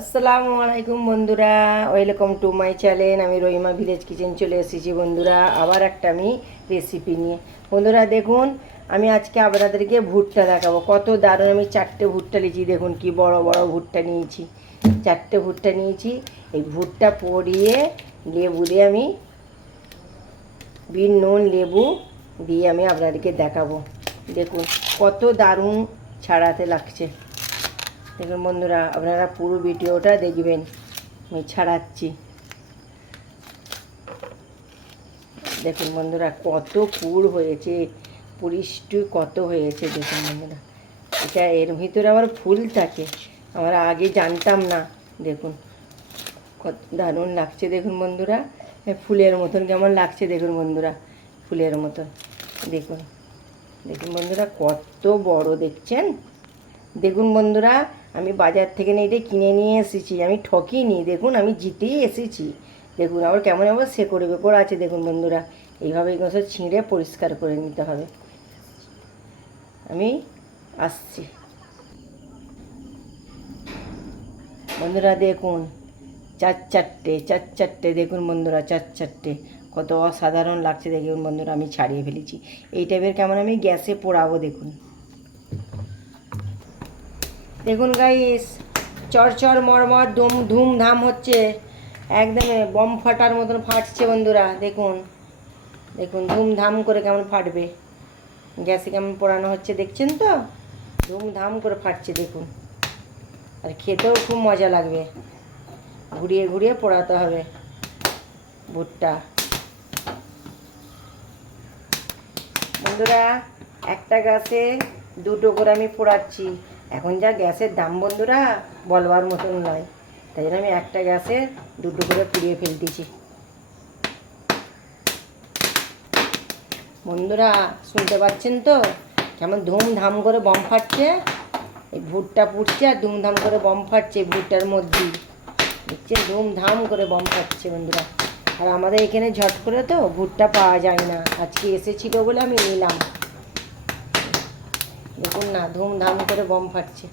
আসসালামু আলাইকুম বন্ধুরা, ওয়েলকাম টু মাই চ্যানেল। আমি রহিমা ভিলেজ কিচেন চলে এসেছি বন্ধুরা, আবার একটা আমি রেসিপি নিয়ে। বন্ধুরা দেখুন, আমি আজকে আপনাদেরকে ভুট্টা দেখাবো। কত দারুণ! আমি 4টে ভুট্টা নিয়েছি, দেখুন কি বড় বড় ভুট্টা নিয়েছি। 4টে ভুট্টা নিয়েছি। এই ভুট্টা পরিয়ে লেবু দিয়ে আমি বিন নুন লেবু দিয়ে আমি আপনাদেরকে দেখাবো। দেখুন কত দারুণ ছাড়াতে লাগছে। দেখুন বন্ধুরা, আপনারা পুরো ভিডিওটা দেখবেন, আমি ছাড়াচ্ছি। দেখুন বন্ধুরা, কত পুর হয়েছে, পুরিষ্টু কত হয়েছে। দেখুন বন্ধুরা, এটা এর ভিতরে আবার ফুল থাকে, আমরা আগে জানতাম না। দেখুন কত দারুণ লাগছে। দেখুন বন্ধুরা, ফুলের মতন কেমন লাগছে। দেখুন বন্ধুরা, ফুলের মতন। দেখুন দেখুন বন্ধুরা, কত বড় দেখছেন। দেখুন বন্ধুরা, আমি বাজার থেকে এটা কিনে নিয়ে এসেছি, আমি ঠকিনি। দেখুন আমি জিতেই এসেছি। দেখুন আবার কেমন আবার শেকড় বেকড় আছে। দেখুন বন্ধুরা, এইভাবে এগুলো সব ছিঁড়ে পরিষ্কার করে নিতে হবে। আমি আসছি বন্ধুরা। দেখুন চার চারটে দেখুন বন্ধুরা, 4 কত অসাধারণ লাগছে। দেখুন বন্ধুরা, আমি ছাড়িয়ে ফেলেছি। এই টাইপের কেমন আমি গ্যাসে পোড়াবো। দেখুন দেখুন গাইস, চর মরমর ধুমধাম হচ্ছে, একদম বম ফাটার মতন ফাটছে বন্ধুরা। দেখুন দেখুন ধুমধাম করে কেমন ফাটবে, গ্যাসে কেমন পোড়ানো হচ্ছে দেখছেন তো, ধুমধাম করে ফাটছে। দেখুন, আর খেতেও খুব মজা লাগবে। ঘুরিয়ে ঘুরিয়ে পোড়াতে হবে ভুট্টা। বন্ধুরা, একটা গ্যাসে 2টো করে আমি পোড়াচ্ছি। এখন যা গ্যাসের দাম বন্ধুরা, বলবার মতন নয়, তাই জন্য আমি একটা গ্যাসে 2টো করে পুড়িয়ে ফেলতেছি। বন্ধুরা শুনতে পাচ্ছেন তো, কেমন ধুমধাম করে বম ফাটছে। এই ভুট্টা পুড়ছে আর ধুমধাম করে বম ফাটছে ভুট্টার মধ্যেই। দেখছেন, ধুমধাম করে বম ফাটছে বন্ধুরা। আর আমাদের এখানে ঝট করে তো ভুট্টা পাওয়া যায় না, আজকে এসেছিল বলে আমি নিলাম। দেখুন না, ধুমধাম করে বম ফাটছে।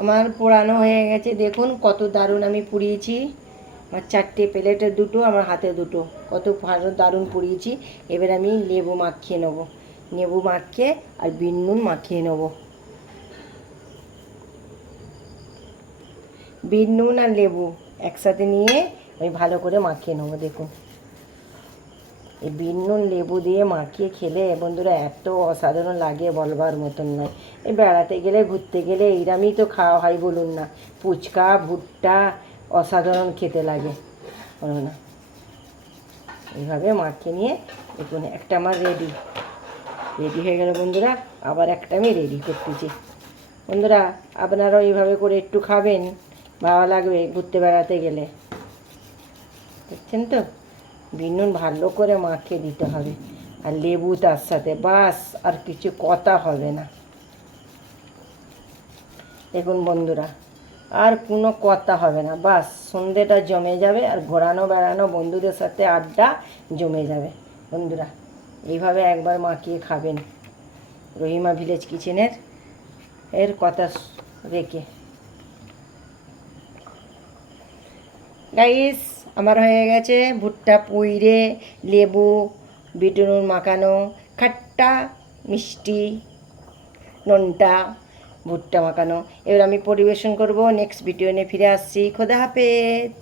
আমার পোড়ানো হয়ে গেছে। দেখুন কত দারুণ আমি পুড়িয়েছি। আমার 4টে প্লেটে 2টো, আমার হাতে 2টো, কত ভালো দারুণ পুড়িয়েছি। এবার আমি লেবু মাখিয়ে নেবো, লেবু মাখিয়ে আর বিন নুন মাখিয়ে নেবো। বিন নুন আর লেবু একসাথে নিয়ে আমি ভালো করে মাখিয়ে নেবো। দেখুন এই বিন নুন লেবু দিয়ে মাখিয়ে খেলে বন্ধুরা এত অসাধারণ লাগে, বলবার মতন নয়। এই বেড়াতে গেলে ঘুরতে গেলে এইরকমই তো খাওয়া হয়, বলুন না। ফুচকা ভুট্টা অসাধারণ খেতে লাগে, বলো না। এইভাবে মাখিয়ে নিয়ে দেখুন, একটা আমার রেডি হয়ে গেল বন্ধুরা। আবার একটা আমি রেডি করতেছি। বন্ধুরা আপনারাও এইভাবে করে একটু খাবেন, ভালো লাগবে ঘুরতে বেড়াতে গেলে। দেখছেন তো, বিন নুন ভালো করে মাখিয়ে দিতে হবে, আর লেবু তার সাথে, বাস আর কিছু কথা হবে না। দেখুন বন্ধুরা, আর কোনো কথা হবে না, বাস সন্ধেটা জমে যাবে, আর ঘোরানো বেড়ানো বন্ধুদের সাথে আড্ডা জমে যাবে। বন্ধুরা এইভাবে একবার মাখিয়ে খাবেন, রহিমা ভিলেজ কিচেনের কথা রেখে। গাইস, আমার হয়ে গেছে ভুট্টা পুইরে লেবু বিট নুন মাখানো, খাট্টা মিষ্টি নোনটা ভুট্টা মাখানো। এবার আমি পরিবেশন করব। নেক্সট ভিডিও নিয়ে ফিরে আসছি। খোদা হাফেজ।